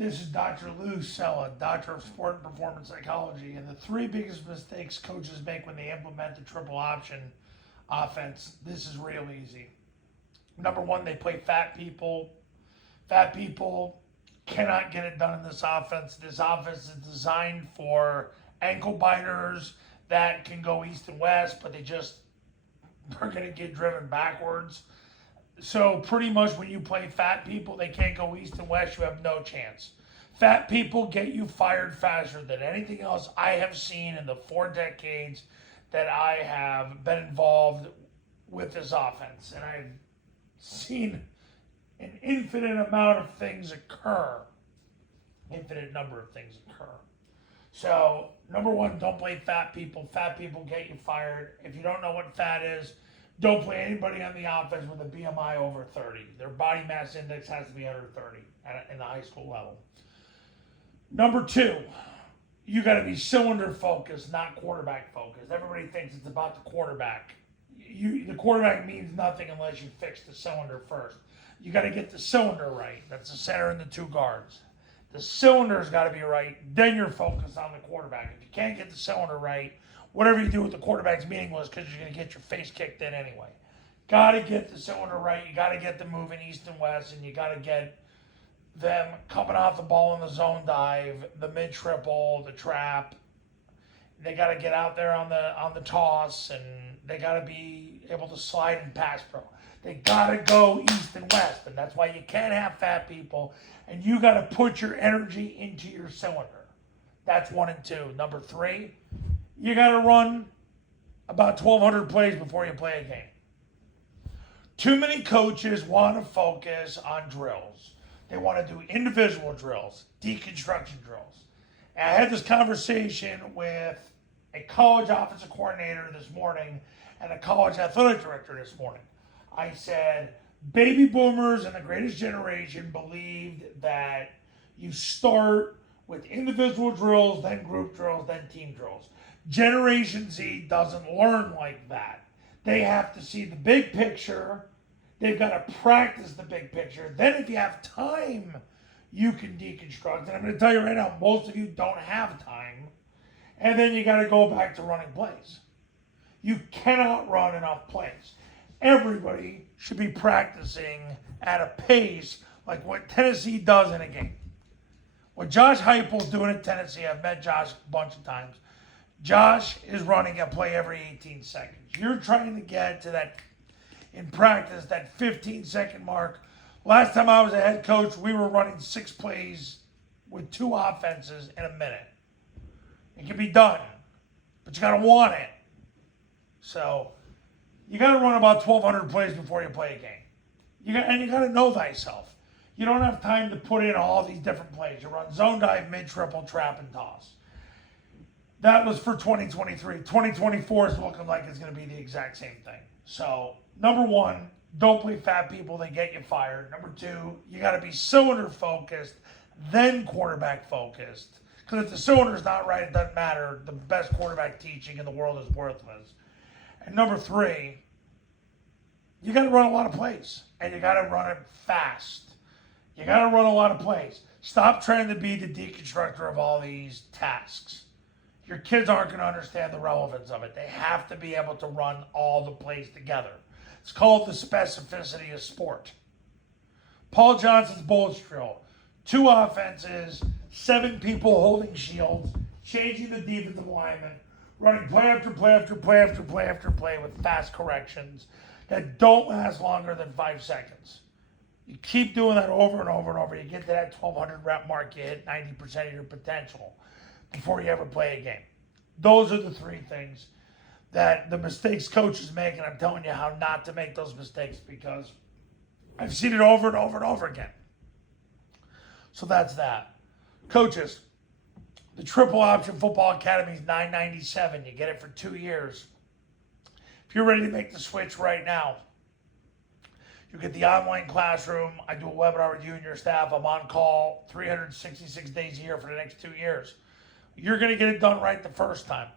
This is Dr. Lou Sella, Doctor of Sport and Performance Psychology, and the three biggest mistakes coaches make when they implement the triple option offense. This is real easy. Number one, they play fat people. Fat people cannot get it done in this offense. This offense is designed for ankle biters that can go east and west, but they just are going to get driven backwards. So pretty much when you play fat people, they can't go east and west. You have no chance. Fat people get you fired faster than anything else I have seen in the 4 decades that I have been involved with this offense. And I've seen an infinite amount of things occur. Infinite number of things occur. So, number one, don't play fat people. Fat people get you fired. If you don't know what fat is, don't play anybody on the offense with a BMI over 30. Their body mass index has to be under 30 in the high school level. Number two, you got to be cylinder focused, not quarterback focused. Everybody thinks it's about the quarterback. The quarterback means nothing unless you fix the cylinder first. You got to get the cylinder right. That's the center and the 2 guards. The cylinder's got to be right. Then you're focused on the quarterback. If you can't get the cylinder right, whatever you do with the quarterback's meaningless because you're going to get your face kicked in anyway. Got to get the cylinder right. You got to get them moving east and west, and you got to get them coming off the ball in the zone dive, the mid triple, the trap. They got to get out there on the toss, and they got to be able to slide and pass pro. They got to go east and west, and that's why you can't have fat people, and you got to put your energy into your cylinder. That's 1 and 2. Number 3, you got to run about 1,200 plays before you play a game. Too many coaches want to focus on drills. They want to do individual drills, deconstruction drills. And I had this conversation with a college offensive coordinator this morning and a college athletic director this morning. I said, baby boomers and the greatest generation believed that you start with individual drills, then group drills, then team drills. Generation Z doesn't learn like that. They have to see the big picture. They've got to practice the big picture. Then if you have time, you can deconstruct. And I'm going to tell you right now, most of you don't have time. And then you got to go back to running plays. You cannot run enough plays. Everybody should be practicing at a pace like what Tennessee does in a game. What Josh Heupel's doing at Tennessee, I've met Josh a bunch of times. Josh is running a play every 18 seconds. You're trying to get to that, in practice, that 15-second mark. Last time I was a head coach, we were running 6 plays with 2 offenses in a minute. It can be done, but you got to want it. So you got to run about 1,200 plays before you play a game. And you got to know thyself. You don't have time to put in all these different plays. You run zone dive, mid, triple, trap, and toss. That was for 2023. 2024 is looking like it's going to be the exact same thing. So, number one, don't play fat people. They get you fired. Number 2, you got to be cylinder focused, then quarterback focused. Because if the cylinder's not right, it doesn't matter. The best quarterback teaching in the world is worthless. And number 3, you got to run a lot of plays. And you got to run it fast. You got to run a lot of plays. Stop trying to be the deconstructor of all these tasks. Your kids aren't going to understand the relevance of it. They have to be able to run all the plays together. It's called the specificity of sport. Paul Johnson's bullets drill. 2 offenses, 7 people holding shields, changing the defensive lineman, running play after play after play after play after play with fast corrections that don't last longer than 5 seconds. You keep doing that over and over and over. You get to that 1,200 rep mark, you hit 90% of your potential before you ever play a game. Those are the 3 things that the mistakes coaches make, and I'm telling you how not to make those mistakes because I've seen it over and over and over again. So that's that. Coaches, the Triple Option Football Academy is $997. You get it for 2 years. If you're ready to make the switch right now, you get the online classroom. I do a webinar with you and your staff. I'm on call 366 days a year for the next 2 years. You're going to get it done right the first time.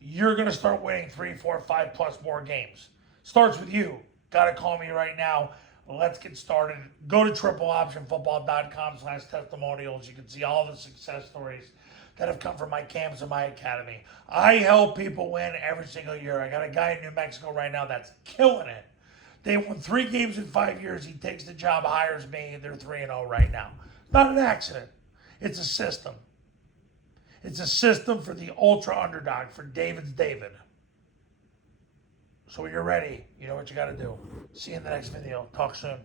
You're going to start winning 3, 4, 5 plus more games. Starts with you. Got to call me right now. Let's get started. Go to tripleoptionfootball.com/testimonials. You can see all the success stories that have come from my camps and my academy. I help people win every single year. I got a guy in New Mexico right now that's killing it. They won 3 games in 5 years. He takes the job, hires me, and they're 3-0 right now. Not an accident. It's a system. It's a system for the ultra underdog, for David's David. So when you're ready, you know what you got to do. See you in the next video. Talk soon.